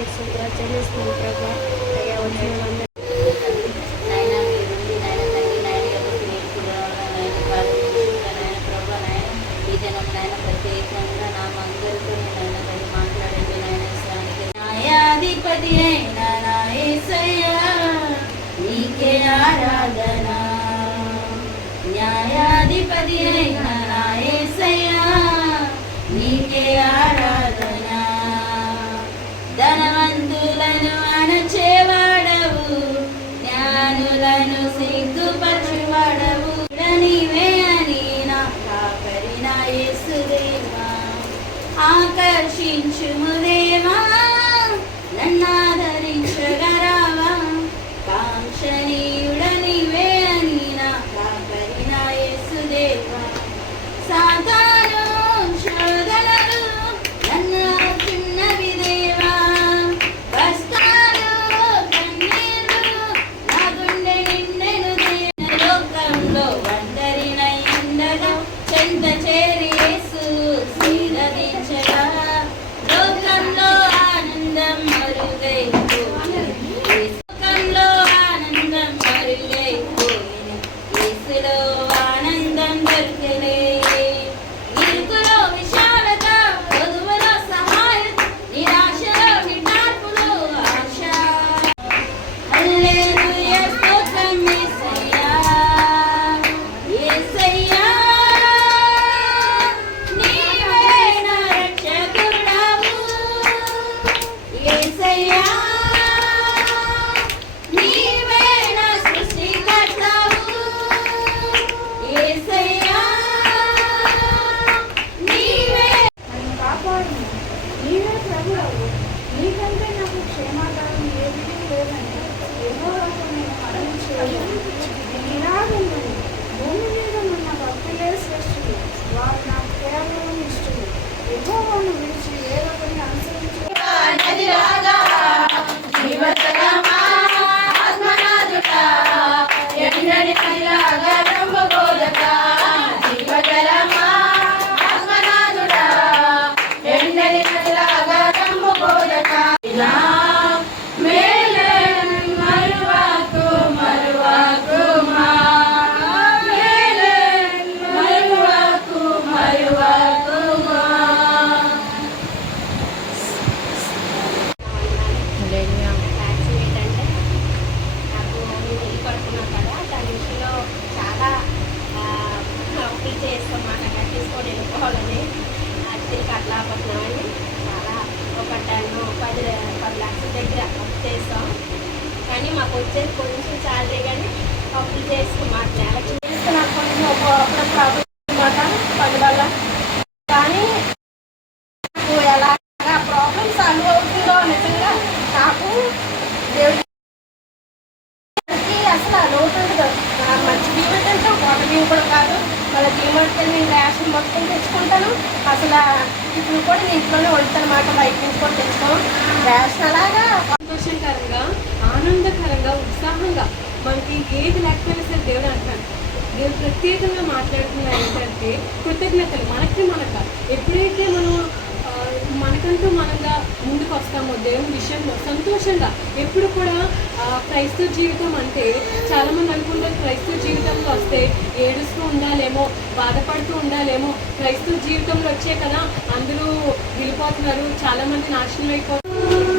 మీకు శుభ్రం చెల్లిస్తున్నాను ప్రభా. అయ్యా వచ్చిన వాళ్ళందరూ ప్రత్యేకంగా నా అందరితో నేను మాట్లాడండి నాయన. న్యాయాధిపతి అయిన నా యేసయ్యా నీకే ఆరాధన. న్యాయాధిపతి అయిన నా యేసయ్యా నీకే ఆరాధన. ధనవంతులను అణచేవాడవు, జ్ఞానులను సిగ్గుపరచువాడవు. నీవే అని నా కాపరి నా యేసుదేవా. ఆకర్షించుము దేవా, నన్నాదరించగరావా. కాంక్షణీయుడ నీవే అని నా కాపరి నా యేసుదేవా. సాతాను శోధనలు నన్ను చిన్నవి దేవా. కష్టాలు కన్నీళ్ళు నా గుండె నిండెను దేవ. లోకంలో ఒంటరినై ఉండగా చెంత చేరి యేసు సేదరించగా. లోకంలో ఆనందం మరుగైపోయింది, లోకంలో ఆనందం మరుగైపోయింది. యేసులో ఆనందం దొరికెనే. ఇరుకులో విశాలత, పొదువులో సహాయం, నిరాశలో నిటార్పులో ఆశ. హల్లెలూయా స్తోత్రం యేసయ్యా. యేసయ్యా నీవే నా రక్షకుడవు. యేసయ్యా నీవే నా సృష్టికర్తవు. యేసయ్యా నీవే నన్ను కాపాడు. నీవే ప్రభువు. నీకంటే నాకు క్షేమాధారం ఏది లేదని యెహోవాకు నేను మనవి చేయను. నిరాగండి. భూమి మీద ఉన్న భక్తులే శ్రేష్ఠులు, వారు నాకు కేవలం ఇష్టలు. యెహోవాను విడిచి వేరొకరిని అనుసరించి నదిలాగా జీవజలమా ఆత్మనాథుడా. ఎండని నదిలాగా రంభగోదక. జీవజలమా ఆత్మనాథుడా. ఎండని నదిలాగా రంభగోదక. ఇలా మేలెన్ మరువాకు మరువాకు మా. మేలెన్ మరువాకు మరువాకు మా. యాక్సిడెంట్ అంటే నాకు నేను ఇల్లు కడుతున్నాను కదా, దాని విషయంలో చాలా అప్పులు చేసుకోమాట, కట్టేసుకొని వెళ్ళిపోవాలని. తిరిగి అట్లా పడుతున్నామని చాలా ఒక 10 లక్షల దగ్గర అప్పు చేస్తాం. కానీ మాకు వచ్చేది కొంచెం చాలే, కానీ అప్పులు చేసుకోమాట. నెలకి నాకు కొంచెం ఒక ప్రాబ్లం అనమాట పని వల్ల. కానీ నాకు ఎలాగా ప్రాబ్లం సాల్వ్ అవుతుందో నిజంగా నాకు దేవుడికి అసలు ఆ లోటు ఉండదు. మంచి బియ్యం తింటాం, వాటర్ బియ్యం కూడా కాదు. మళ్ళీ డిమార్ట్కి వెళ్ళి నేను రేషన్ మొత్తం తెచ్చుకుంటాను. అసలు ఇప్పుడు కూడా నేను ఇంట్లోనే వండుతాను అన్నమాట, బయట నుంచి కూడా తెచ్చుకోం. రేషన్ అలాగా సంతోషకరంగా, ఆనందకరంగా, ఉత్సాహంగా మనకి ఏది లేకపోయినా సరే దేవుడు అంటాడు. దేవుడు ప్రత్యేకంగా మాట్లాడుతున్నా ఏంటంటే కృతజ్ఞతలు. మనక ఎప్పుడైతే మనం మనకంటూ మనంగా ముందుకు వస్తామో దేవుని విషయంలో సంతోషంగా. ఎప్పుడు కూడా క్రైస్తవ జీవితం అంటే చాలామంది అనుకుంటారు క్రైస్తవ జీవితంలో వస్తే ఏడుస్తూ ఉండాలేమో, బాధపడుతూ ఉండాలేమో. క్రైస్తవ జీవితంలో వచ్చే కదా అందరూ వెళ్ళిపోతున్నారు, చాలామంది నాశనం అయిపోతున్నారు.